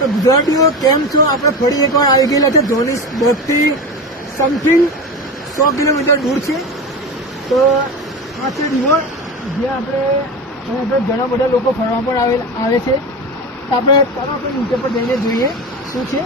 તો ગુજરાતીઓ કેમ છો? આપણે ફરી એકવાર આવી ગયેલા છે જોહાનિસબર્ગથી સમથિંગ 100 કિલોમીટર દૂર છે. તો આ છે રિવર, જ્યાં આપણે ઘણા બધા લોકો ફરવા પણ આવે છે. તો આપણે ચાલો આપણે નીચે પર જઈને જોઈએ શું છે.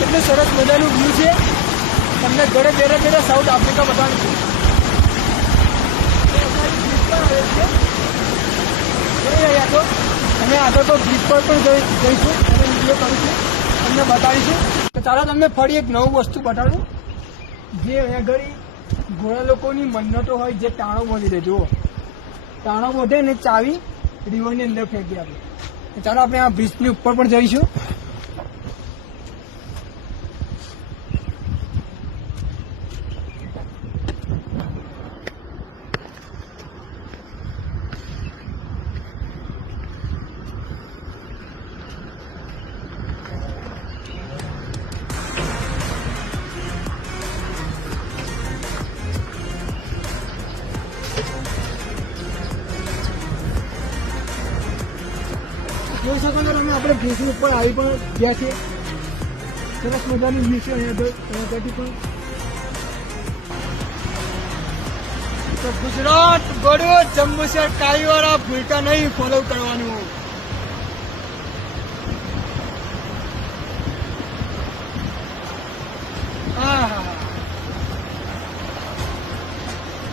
કેટલું સરસ મજાનું વ્યૂ છે. તમને ઘરે બેઠા સાઉથ આફ્રિકા બતાવું છું. જોઈ રહ્યા છો અમે આગળ તો બીચ પર પણ જઈશું અને વિડીયો કરીશું, તમને બતાવીશું. તો ચાલો તમને ફરી એક નવું વસ્તુ બતાડું, જે અહીંયા આગળ ઘોડા લોકોની મન્નતો હોય, જે ટાણો બોલી દે. જુઓ, ટાણો બોધે ને ચાવી રિવરની અંદર ફેંકી આપે. ચાલો આપણે આ બ્રિજની ઉપર પણ જઈશું. જોઈ શકો છો અમે આપણે બ્રિજની ઉપર આવી પણ ગયા છીએ. સરસ મજાની વ્યૂ છે અહીંયાથી પણ. તો ગુજરાત ગોળો જંબુસર કાળીવાળા ભૂલતા નહીં ફોલો કરવાનું.